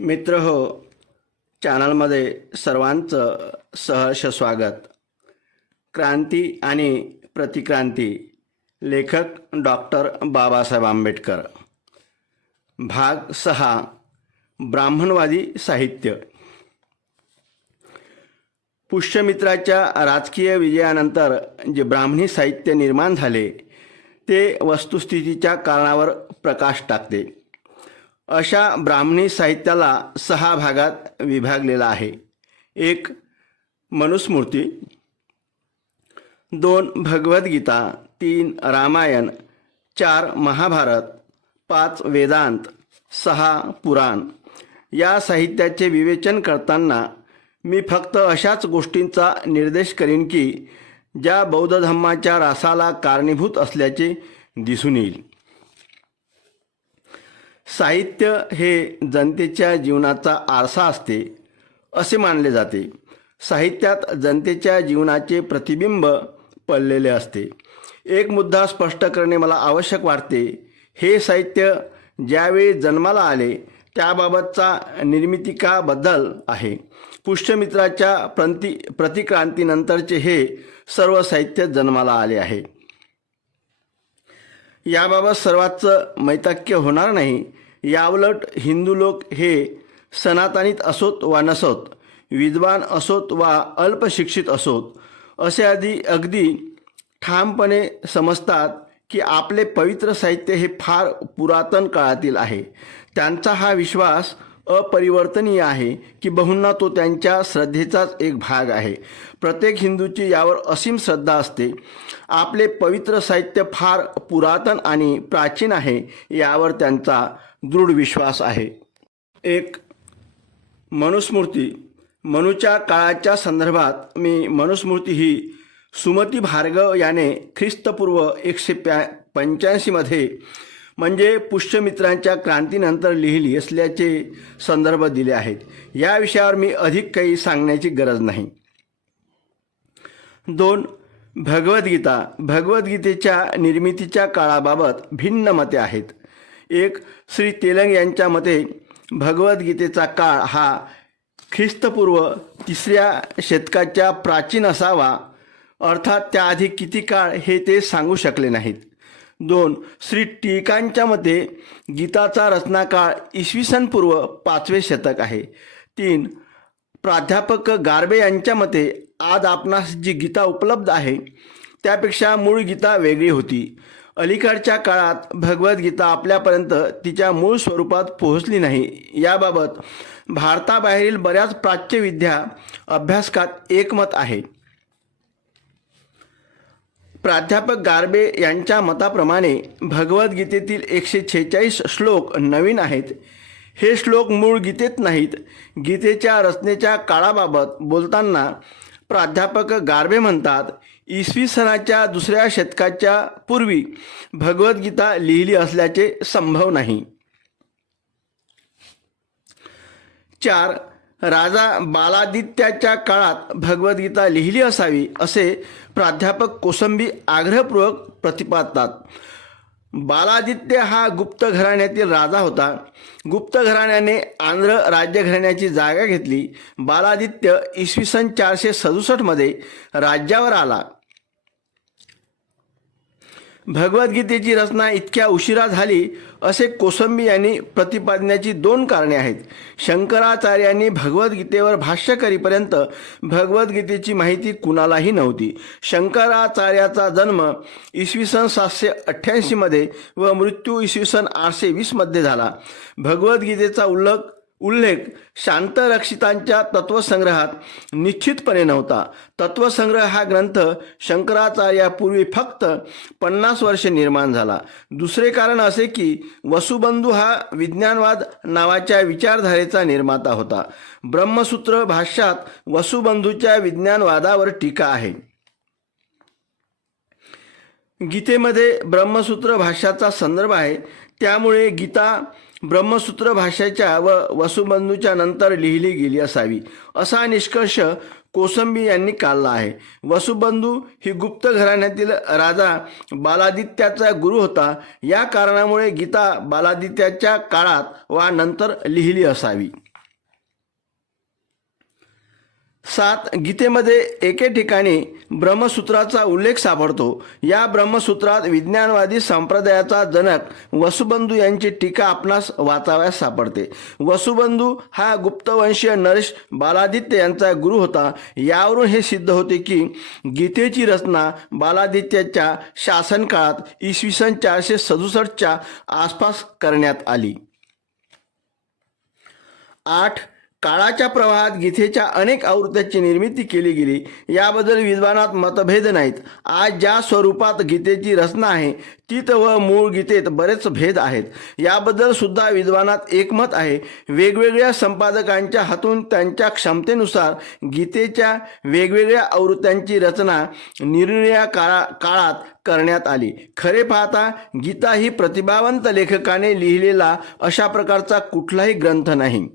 मित्र हो चॅनलमध्ये सर्वांचं सहर्ष स्वागत. क्रांती आणि प्रतिक्रांती. लेखक डॉक्टर बाबासाहेब आंबेडकर. भाग सहा. ब्राह्मणवादी साहित्य. पुष्यमित्राच्या राजकीय विजयानंतर जे ब्राह्मणी साहित्य निर्माण झाले ते वस्तुस्थितीच्या कारणावर प्रकाश टाकते. अशा ब्राह्मणी साहित्याला सहा भागात विभागलेला आहे. एक मनुस्मृती. दोन भगवद्गीता. तीन रामायण. चार महाभारत. पाच वेदांत. सहा पुराण. या साहित्याचे विवेचन करताना मी फक्त अशाच गोष्टींचा निर्देश करीन की ज्या बौद्ध धम्माच्या रासाला कारणीभूत असल्याचे दिसून येईल. साहित्य हे जनतेच्या जीवनाचा आरसा असते असे मानले जाते. साहित्यात जनतेच्या जीवनाचे प्रतिबिंब पडलेले असते. एक मुद्दा स्पष्ट करणे मला आवश्यक वाटते. हे साहित्य ज्यावेळी जन्माला आले त्याबाबतचा निर्मितिकाबद्दल आहे. पुष्यमित्राच्या प्रति प्रतिक्रांतीनंतरचे हे सर्व साहित्य जन्माला आले आहे. याबाबत सर्वांचं मैताक्य होणार नाही. याउलट हिंदू लोक हे सनातनीत असोत वा नसोत विद्वान असोत वा अल्पशिक्षित असोत असे आधी अगदी ठामपणे समजतात की आपले पवित्र साहित्य हे फार पुरातन काळातील आहे. त्यांचा हा विश्वास अपरिवर्तनीय आहे की बहुंना तो त्यांच्या श्रद्धेचाच एक भाग आहे. प्रत्येक हिंदूची यावर असीम श्रद्धा असते. आपले पवित्र साहित्य फार पुरातन आणि प्राचीन आहे यावर त्यांचा दृढ विश्वास आहे. एक मनुस्मृती. मनुच्या काळाच्या संदर्भात मी मनुस्मृती ही सुमती भार्गव याने ख्रिस्तपूर्व एकशे प्या पंच्याऐंशीमध्ये म्हणजे पुष्यमित्रांच्या क्रांतीनंतर लिहिली असल्याचे संदर्भ दिले आहेत. या विषयावर मी अधिक काही सांगण्याची गरज नाही. दोन भगवद्गीता. भगवद्गीतेच्या निर्मितीच्या काळाबाबत भिन्न मते आहेत. एक श्री तेलंग यांच्या मते भगवद्गीतेचा काळ हा ख्रिस्तपूर्व तिसऱ्या शतकाच्या प्राचीन असावा. अर्थात त्याआधी किती काळ हे ते सांगू शकले नाहीत. दोन श्री टिळकांच्या मते गीताचा रचनाकाळ इसवी सन पूर्व पाचवे शतक आहे. तीन प्राध्यापक गारबे यांच्या मते आज आपणास जी गीता उपलब्ध आहे त्यापेक्षा मूळ गीता वेगळी होती. अलीकडच्या काळात भगवद्गीता आपल्यापर्यंत तिच्या मूळ स्वरूपात पोहोचली नाही. याबाबत भारताबाहेरील बऱ्याच प्राच्यविद्या अभ्यासकात एकमत आहे. प्राध्यापक गारबे यांच्या मताप्रमाणे भगवद्गीतेतील एकशे छेचाळीस श्लोक नवीन आहेत. हे श्लोक मूळ गीतेत नाहीत. गीतेच्या रचनेच्या काळाबाबत बोलताना प्राध्यापक गारबे म्हणतात इसवी सनाच्या दुसऱ्या शतकाच्या पूर्वी भगवद्गीता लिहिली असल्याचे संभव नाही. चार राजा बालादित्याच्या काळात भगवद्गीता लिहिली असावी असे प्राध्यापक कोसंबी आग्रहपूर्वक प्रतिपादतात. बालादित्य हा गुप्त घराण्यातील राजा होता. गुप्त घराण्याने आंध्र राज्य घराण्याची जागा घेतली. बालादित्य इसवी सन चारशे सदुसष्टमध्ये राज्यावर आला. भगवद्गीतेची रचना इतक्या उशिरा झाली असे कोसंबी यांनी प्रतिपादण्याची दोन कारणे आहेत. शंकराचार्यांनी भगवद्गीतेवर भाष्य करीपर्यंत भगवद्गीतेची माहिती कुणालाही नव्हती. शंकराचार्याचा जन्म इसवी सन सातशे अठ्ठ्याऐंशीमध्ये व मृत्यू इसवी सन आठशे वीसमध्ये झाला. भगवद्गीतेचा उल्लेख उल्लेख शांतरक्षितांच्या तत्वसंग्रहात निश्चितपणे नव्हता. तत्वसंग्रह हा ग्रंथ शंकराचार्यापूर्वी फक्त पन्नास वर्षे निर्माण झाला. दुसरे कारण असे की वसुबंधू हा विज्ञानवाद नावाच्या विचारधारेचा निर्माता होता. ब्रह्मसूत्र भाष्यात वसुबंधूच्या विज्ञानवादावर टीका आहे. गीतेमध्ये ब्रह्मसूत्र भाष्याचा संदर्भ आहे. त्यामुळे गीता ब्रह्मसूत्र भाषेच्या व वसुबंधूच्या नंतर लिहिली गेली असावी. असा निष्कर्ष कोसंबी यांनी काढला आहे. वसुबंधू ही गुप्त घराण्यातील राजा बालादित्याचा गुरु होता. या कारणामुळे गीता बालादित्याच्या काळात वा नंतर लिहिली असावी. सात गीतेमध्ये एके ठिकाणी ब्रह्मसूत्राचा उल्लेख सापडतो. या ब्रह्मसूत्रात विज्ञानवादी संप्रदायाचा जनक वसुबंधू यांची टीका आपणास वाचाव्यास सापडते. वसुबंधू हा गुप्तवंशीय नरेश बालादित्य यांचा गुरु होता. यावरून हे सिद्ध होते की गीतेची रचना बालादित्याच्या शासनकाळात इसवी सन चारशे सदुसष्टच्या आसपास करण्यात आली. आठ काळाच्या प्रवाहात गीतेच्या अनेक आवृत्त्यांची निर्मिती केली गेली. याबद्दल विद्वानात मतभेद नाहीत. आज ज्या स्वरूपात गीतेची रचना आहे तीत व मूळ गीतेत बरेच भेद आहेत. याबद्दल सुद्धा विद्वानात एकमत आहे. वेगवेगळ्या संपादकांच्या हातून त्यांच्या क्षमतेनुसार गीतेच्या वेगवेगळ्या आवृत्त्यांची रचना निरनिळ्या काळा काळात करण्यात आली. खरे पाहता गीता ही प्रतिभावंत लेखकाने लिहिलेला अशा प्रकारचा कुठलाही ग्रंथ नाही.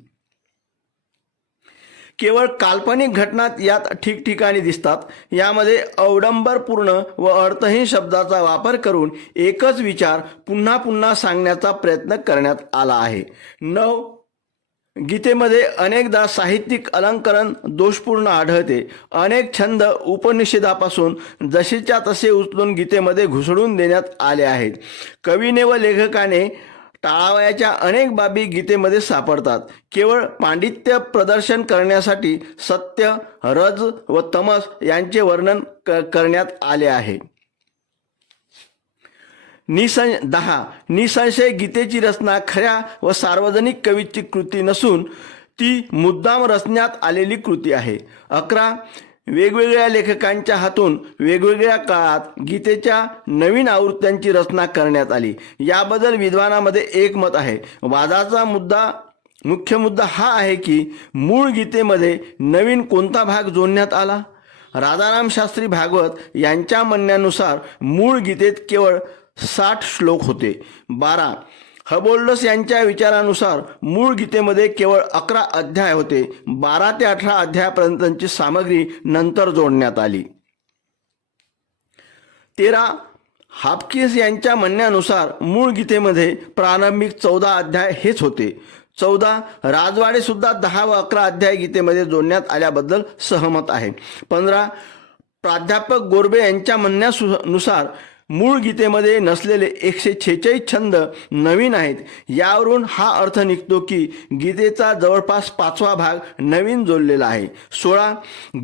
केवळ काल्पनिक घटनात यात ठिकठिकाणी दिसतात. यामध्ये अवडंबरपूर्ण व अर्थहीन शब्दाचा वापर करून एकच विचार पुन्हा पुन्हा सांगण्याचा प्रयत्न करण्यात आला आहे. नऊ. गीतेमध्ये अनेकदा साहित्यिक अलंकरण दोषपूर्ण आढळते. अनेक छंद उपनिषेधापासून जसेच्या तसे उचलून गीतेमध्ये घुसडून देण्यात आले आहेत. कवीने व लेखकाने टाळावयाच्या अनेक बाबी गीतेमध्ये सापडतात. केवळ पांडित्य प्रदर्शन करण्यासाठी सत्य रज व तमस यांचे वर्णन क करण्यात आले आहे. निसं दहा. निसंशय गीतेची रचना खऱ्या व सार्वजनिक कवीची कृती नसून ती मुद्दाम रचण्यात आलेली कृती आहे. अकरा. वेगवेगळ्या लेखकांच्या हातून वेगवेगळ्या काळात गीतेच्या नवीन आवृत्त्यांची रचना करण्यात आली. याबद्दल विद्वानामध्ये एकमत आहे. वादाचा मुद्दा मुख्य मुद्दा हा आहे की मूळ गीतेमध्ये नवीन कोणता भाग जोडण्यात आला? राधाराम शास्त्री भागवत यांच्या म्हणण्यानुसार मूळ गीतेत केवळ साठ श्लोक होते. बारा. हबोल्डस यांच्या विचारानुसार मूळ गीतेमध्ये केवळ अकरा अध्याय होते. बारा ते अठरा अध्यायापर्यंतची सामग्री नंतर जोडण्यात आली. तेरा हापकिस यांच्या म्हणण्यानुसार मूळ गीतेमध्ये प्रारंभिक चौदा अध्याय हेच होते. चौदा राजवाडेसुद्धा दहा व अकरा अध्याय गीतेमध्ये जोडण्यात आल्याबद्दल सहमत आहे. पंधरा प्राध्यापक गोरबे यांच्या म्हणण्यानुसार मूळ गीतेमध्ये नसलेले एकशे छेचाळीस छंद नवीन आहेत. यावरून हा अर्थ निघतो की गीतेचा जवळपास पाचवा भाग नवीन जोडलेला आहे. सोळा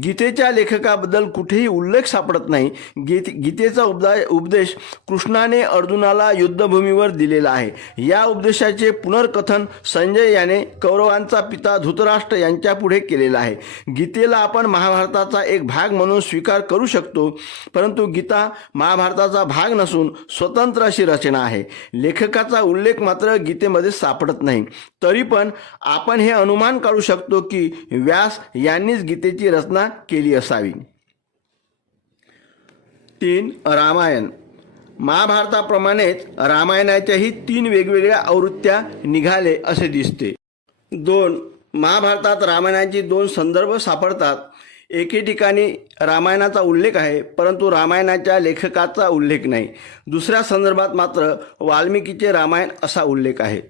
गीतेच्या लेखकाबद्दल कुठेही उल्लेख सापडत नाही. गीत गीतेचा उपदा उपदेश कृष्णाने अर्जुनाला युद्धभूमीवर दिलेला आहे. या उपदेशाचे पुनर्कथन संजय याने कौरवांचा पिता धृतराष्ट्र यांच्यापुढे केलेला आहे. गीतेला आपण महाभारताचा एक भाग म्हणून स्वीकार करू शकतो परंतु गीता महाभारताचा भाग भाग नसून स्वतंत्र अशी रचना आहे. लेखकाचा उल्लेख मात्र गीतेमध्ये सापडत नाही. तरी पण आपण हे अनुमान काढू शकतो की व्यास यांनीच गीतेची रचना केली असावी. तीन रामायण. महाभारताप्रमाणेच रामायणाच्याही तीन वेगवेगळ्या आवृत्त्या निघाले असे दिसते. दोन महाभारतात रामायणाची दोन संदर्भ सापडतात. एके ठिकाणी रामायणाचा उल्लेख आहे परंतु रामायणाच्या लेखकाचा उल्लेख नाही. दुसऱ्या संदर्भात मात्र वाल्मिकीचे रामायण असा उल्लेख आहे.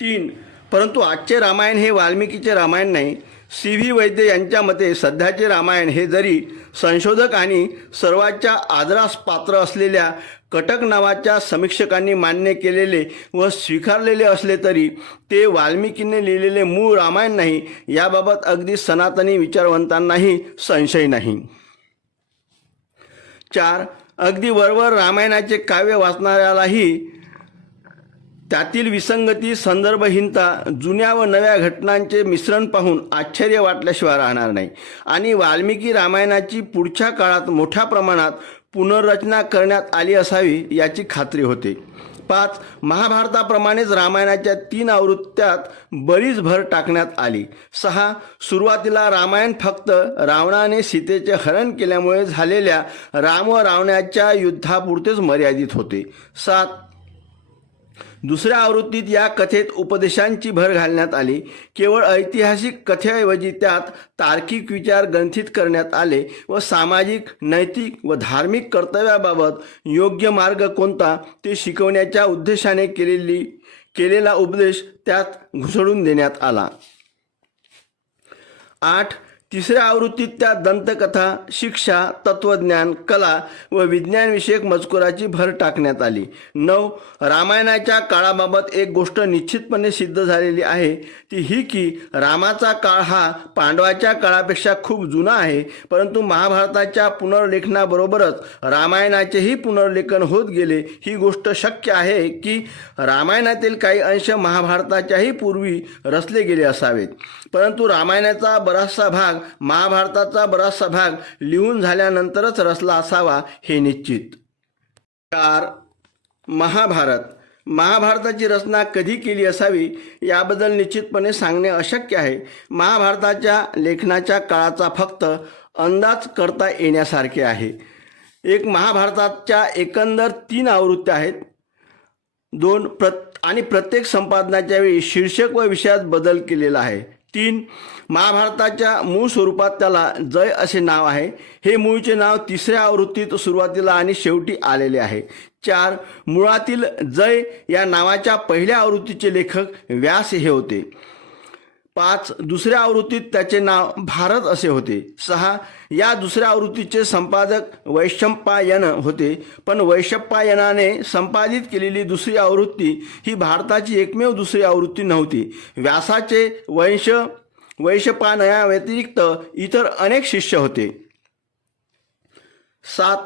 तीन. परंतु आजचे रामायण हे वाल्मिकीचे रामायण नाही. सी व्ही वैद्य यांच्या मते सध्याचे रामायण हे जरी संशोधक आणि सर्वांच्या आदरास पात्र असलेल्या कटक नावाच्या समीक्षकांनी मान्य केलेले व स्वीकारलेले असले तरी ते वाल्मिकीने लिहिलेले मूळ रामायण नाही याबाबत अगदी सनातनी विचारवंतांनाही संशय नाही. चार अगदी वरवर रामायणाचे काव्य वाचणाऱ्यालाही त्यातील विसंगती संदर्भहीनता जुन्या व नव्या घटनांचे मिश्रण पाहून आश्चर्य वाटल्याशिवाय राहणार नाही. आणि वाल्मिकी रामायणाची पुढच्या काळात मोठ्या प्रमाणात पुनर्रचना करण्यात आली असावी याची खात्री होते. पाच महाभारताप्रमाणेच रामायणाच्या तीन आवृत्त्यात बरीच भर टाकण्यात आली. सहा सुरुवातीला रामायण फक्त रावणाने सीतेचे हरण केल्यामुळे झालेल्या राम व रावणाच्या युद्धापुरतेच मर्यादित होते. सात दुसऱ्या आवृत्तीत या कथेत उपदेशांची भर घालण्यात आली. केवळ ऐतिहासिक कथेऐवजी त्यात तार्किक विचार ग्रंथित करण्यात आले व सामाजिक नैतिक व धार्मिक कर्तव्याबाबत योग्य मार्ग कोणता ते शिकवण्याच्या उद्देशाने केलेली केलेला उपदेश त्यात घुसळून देण्यात आला. आठ तिसऱ्या आवृत्तीत त्या दंतकथा शिक्षा तत्वज्ञान कला व विज्ञानविषयक मजकुराची भर टाकण्यात आली. नऊ रामायणाच्या काळाबाबत एक गोष्ट निश्चितपणे सिद्ध झालेली आहे. ती ही की रामाचा काळ हा पांडवाच्या काळापेक्षा खूप जुना आहे परंतु महाभारताच्या पुनर्लेखनाबरोबरच रामायणाचेही पुनर्लेखन होत गेले. ही गोष्ट शक्य आहे की रामायणातील काही अंश महाभारताच्याही पूर्वी रचले गेले असावेत. परंतु रामायणाचा बराचसा भाग महाभारताचा बराचसा भाग लिहून झाल्यानंतरच रचला असावा हे निश्चित. चार. महाभारत. महाभारताची रचना कधी केली असावी याबद्दल निश्चितपणे सांगणे अशक्य आहे. महाभारताच्या लेखनाच्या काळाचा फक्त अंदाज करता येण्यासारखे आहे. एक महाभारताच्या एकंदर तीन आवृत्त्या आहेत. दोन प्रत आणि प्रत्येक संपादनाच्या वेळी शीर्षक व विषयात बदल केलेला आहे. तीन. महाभारताच्या मूळ स्वरूपात त्याला जय असे नाव आहे. हे मूळचे नाव तिसऱ्या आवृत्तीत सुरुवातीला आणि शेवटी आलेले आहे. चार. मुळातील जय या नावाच्या पहिल्या आवृत्तीचे लेखक व्यास हे होते. पाच. दुसऱ्या आवृत्तीत त्याचे नाव भारत असे होते. सहा. या दुसऱ्या आवृत्तीचे संपादक वैशंपायन होते. पण वैशंपायनाने संपादित केलेली दुसरी आवृत्ती ही भारताची एकमेव दुसरी आवृत्ती नव्हती. व्यासाचे वंश वैशपानयाव्यतिरिक्त इतर अनेक शिष्य होते. सात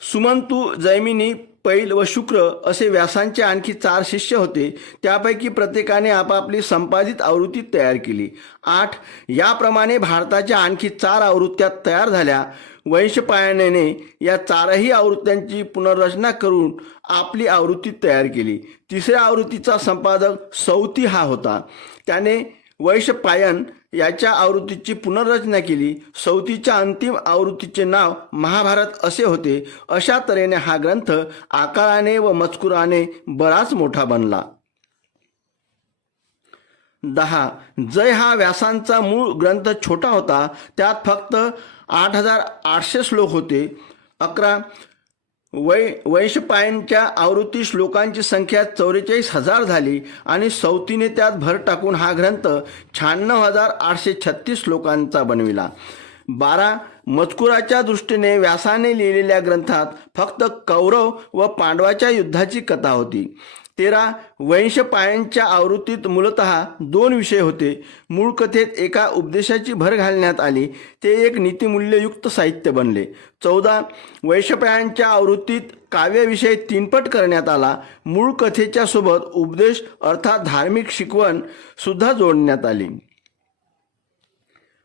सुमंतू जैमिनी पैल व शुक्र असे व्यासांचे आणखी चार शिष्य होते. त्यापैकी प्रत्येकाने आपापली संपादित आवृत्ती तयार केली. आठ याप्रमाणे भारताच्या आणखी चार आवृत्त्या तयार झाल्या. वंशपायनेने या चारही आवृत्त्यांची पुनर्रचना करून आपली आवृत्ती तयार केली. तिसऱ्या आवृत्तीचा संपादक सौती हा होता. त्याने वैशपायन याच्या आवृत्तीची पुनर्रचना केली. सौतीच्या अंतिम आवृत्तीचे नाव महाभारत असे होते. अशा तऱ्हेने हा ग्रंथ आकाराने व मजकुराने बराच मोठा बनला. दहा. जय हा व्यासांचा मूळ ग्रंथ छोटा होता. त्यात फक्त आठ हजार आठशे श्लोक होते. अकरा. वै वैशपायनच्या आवृत्ती श्लोकांची संख्या चौवेचाळीस हजार झाली आणि सौतीने त्यात भर टाकून हा ग्रंथ शहाण्णव हजार आठशे छत्तीस श्लोकांचा बनविला. बारा मजकुराच्या दृष्टीने व्यासाने लिहिलेल्या ग्रंथात फक्त कौरव व पांडवाच्या युद्धाची कथा होती. तेरा वंशपायांच्या आवृत्तीत मूलत दोन विषय होते. मूळ कथेत एका उपदेशाची भर घालण्यात आली. ते एक नीतिमूल्ययुक्त साहित्य बनले. चौदा वैशपायांच्या आवृत्तीत काव्यविषय तीनपट करण्यात आला. मूळ कथेच्या सोबत उपदेश अर्थात धार्मिक शिकवण सुद्धा जोडण्यात आली.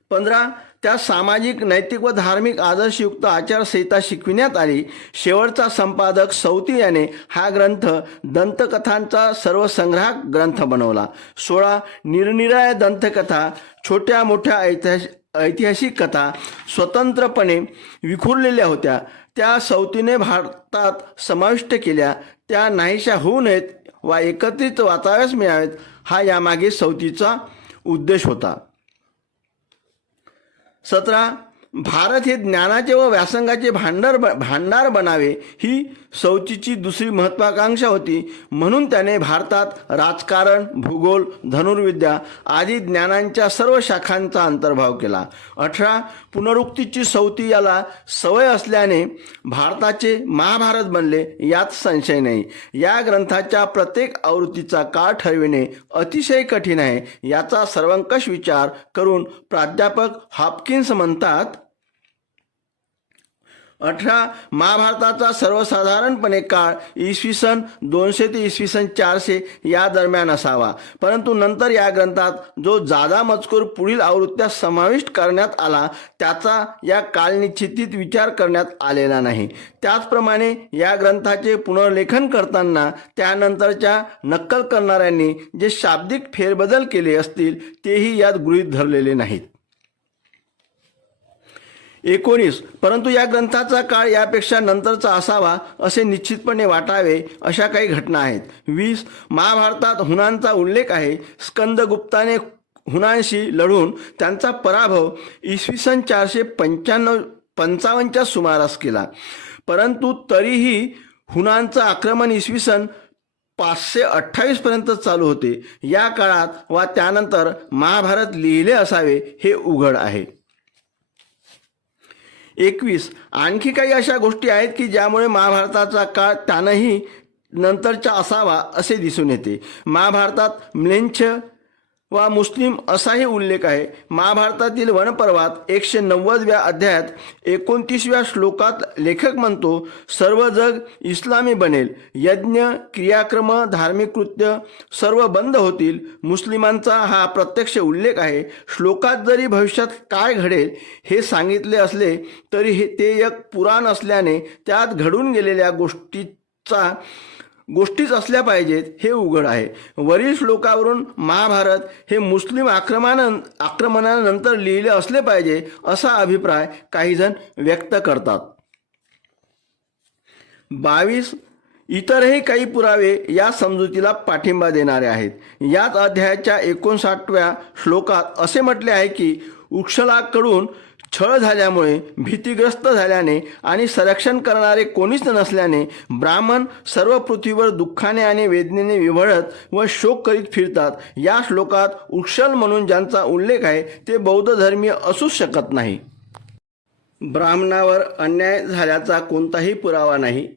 पंधरा त्या सामाजिक नैतिक व धार्मिक आदर्शयुक्त आचारसंहिता शिकविण्यात आली. शेवटचा संपादक सौती याने हा ग्रंथ दंतकथांचा सर्वसंग्राहक ग्रंथ बनवला. सोळा निरनिराळ्या दंतकथा छोट्या मोठ्या ऐतिहासिक ऐतिहासिक कथा स्वतंत्रपणे विखुरलेल्या होत्या. त्या सौतीने भारतात समाविष्ट केल्या. त्या नाहीशा होऊ नयेत वा एकत्रित वाचाव्यास मिळावेत हा यामागे सौतीचा उद्देश होता. सतरा भारत हे ज्ञानाचे व व्यासंगाचे भांडार ब भांडार बनावे ही सौचीची दुसरी महत्त्वाकांक्षा होती. म्हणून त्याने भारतात राजकारण भूगोल धनुर्विद्या आदी ज्ञानांच्या सर्व शाखांचा अंतर्भाव केला. अठरा पुनरुक्तीची सौती याला सवय असल्याने भारताचे महाभारत बनले यात संशय नाही. या ग्रंथाच्या प्रत्येक आवृत्तीचा काळ ठरविणे अतिशय कठीण आहे. याचा सर्वंकष विचार करून प्राध्यापक हॉपकिन्स म्हणतात अठरा महाभारताचा सर्वसाधारणपणे काळ इसवी सन दोनशे ते इसवी सन चारशे या दरम्यान असावा. परंतु नंतर या ग्रंथात जो जादा मजकूर पुढील आवृत्त्या समाविष्ट करण्यात आला त्याचा या कालनिश्चितीत विचार करण्यात आलेला नाही. त्याचप्रमाणे या ग्रंथाचे पुनर्लेखन करताना त्यानंतरच्या नक्कल करणाऱ्यांनी जे शाब्दिक फेरबदल केले असतील तेही यात गृहीत धरलेले नाहीत. एकोणीस. परंतु या ग्रंथाचा काळ यापेक्षा नंतरचा असावा असे निश्चितपणे वाटावे अशा काही घटना आहेत. वीस. महाभारतात हुनांचा उल्लेख आहे. स्कंदगुप्ताने हुनांशी लढून त्यांचा पराभव इसवी सन चारशे पंच्याण्णव पंचावन्नच्या सुमारास केला. परंतु तरीही हुनांचं आक्रमण इसवी सन पाचशे अठ्ठावीसपर्यंत चालू होते. या काळात वा त्यानंतर महाभारत लिहिले असावे हे उघड आहे. एकवीस. आणखी काही अशा गोष्टी आहेत की ज्यामुळे महाभारताचा काळ त्यानंही नंतरचा असावा असे दिसून येते. महाभारतात म्लेंछ वा मुस्लिम असाही उल्लेख आहे. महाभारतातील वनपर्वात एकशे नव्वदव्या अध्यायात एकोणतीसव्या श्लोकात लेखक म्हणतो सर्व जग इस्लामी बनेल. यज्ञ क्रियाक्रम धार्मिक कृत्य सर्व बंद होतील. मुस्लिमांचा हा प्रत्यक्ष उल्लेख आहे. श्लोकात जरी भविष्यात काय घडेल हे सांगितले असले तरी हे ते एक पुराण असल्याने त्यात घडून गेलेल्या गोष्टीचा गोष्टीच असल्या पाहिजेत हे उघड आहे. वरील श्लोकावरून महाभारत हे मुस्लिम आक्रमान आक्रमणानंतर लिहिले असले पाहिजे असा अभिप्राय काहीजण व्यक्त करतात. बावीस इतरही काही पुरावे या समजुतीला पाठिंबा देणारे आहेत. याच अध्यायाच्या एकोणसाठव्या श्लोकात असे म्हटले आहे की उक्षलाकडून छळ झाल्यामुळे भीतीग्रस्त झाल्याने आणि संरक्षण करणारे कोणीच नसल्याने ब्राह्मण सर्व पृथ्वीवर दुःखाने आणि वेदनेने विव्हळत व शोक करीत फिरतात. या श्लोकात उक्षल म्हणून ज्यांचा उल्लेख आहे ते बौद्ध धर्मीय असूच शकत नाही. ब्राह्मणावर अन्याय झाल्याचा कोणताही पुरावा नाही.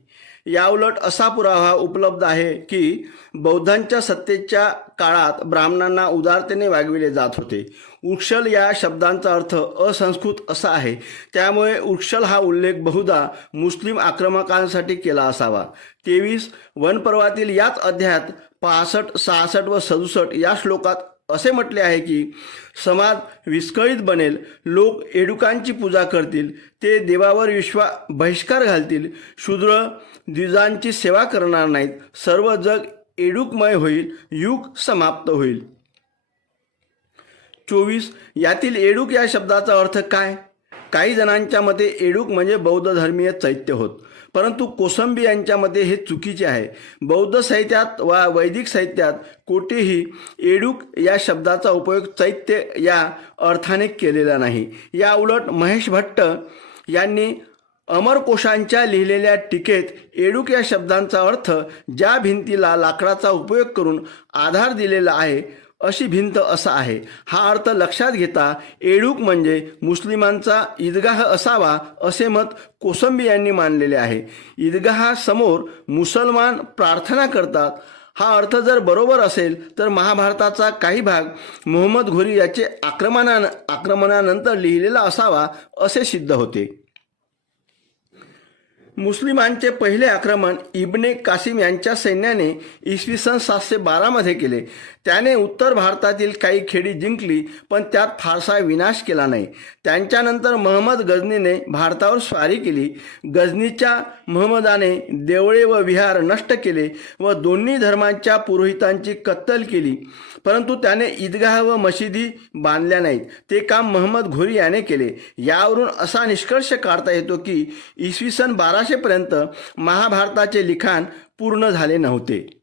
याउलट असा पुरावा उपलब्ध आहे की बौद्धांच्या सत्तेच्या काळात ब्राह्मणांना उदारतेने वागविले जात होते. उक्षल या शब्दांचा अर्थ असंस्कृत असा आहे. त्यामुळे उक्षल हा उल्लेख बहुधा मुस्लिम आक्रमकांसाठी केला असावा. तेवीस वनपर्वातील याच अध्यायात पासष्ट सहासष्ट व सदुसष्ट या श्लोकात असे म्हटले आहे की समाज विस्कळीत बनेल लोक एडुकांची पूजा करतील ते देवावर विश्वा बहिष्कार घालतील शूद्र द्विजांची सेवा करणार नाहीत सर्व जग एडुकमय होईल युग समाप्त होईल. चोवीस यातील एडूक या शब्दाचा अर्थ काय? काही जणांच्या मते एडूक म्हणजे बौद्ध धर्मीय चैत्य होत. परंतु कोसंबी यांच्यामध्ये हे चुकीचे आहे. बौद्ध साहित्यात वा वैदिक साहित्यात कोठेही एडूक या शब्दाचा उपयोग चैत्य या अर्थाने केलेला नाही. या उलट महेश भट्ट यांनी अमरकोशांच्या लिहिलेल्या टीकेत एडूक या शब्दांचा अर्थ ज्या भिंतीला लाकडाचा उपयोग करून आधार दिलेला आहे अशी भिंत असा आहे. हा अर्थ लक्षात घेता एडूक म्हणजे मुस्लिमांचा ईदगाह असावा असे मत कोसंबी यांनी मानलेले आहे. ईदगाहासमोर मुसलमान प्रार्थना करतात. हा अर्थ जर बरोबर असेल तर महाभारताचा काही भाग मोहम्मद घोरी याचे आक्रमणा आक्रमणानंतर लिहिलेला असावा असे सिद्ध होते. मुस्लिमांचे पहिले आक्रमण इब्ने कासिम यांच्या सैन्याने इसवी सन सातशे बारामध्ये केले. त्याने उत्तर भारतातील काही खेडी जिंकली पण त्यात फारसा विनाश केला नाही. त्यांच्यानंतर महम्मद गजनीने भारतावर स्वारी केली. गजनीच्या महम्मदाने देवळे व विहार नष्ट केले व दोन्ही धर्मांच्या पुरोहितांची कत्तल केली. परंतु त्याने ईदगाह व मशिदी बांधल्या नाहीत. ते काम महम्मद घोरी याने केले. यावरून असा निष्कर्ष काढता येतो की इसवी सन बाराशेपर्यंत महाभारताचे लिखाण पूर्ण झाले नव्हते.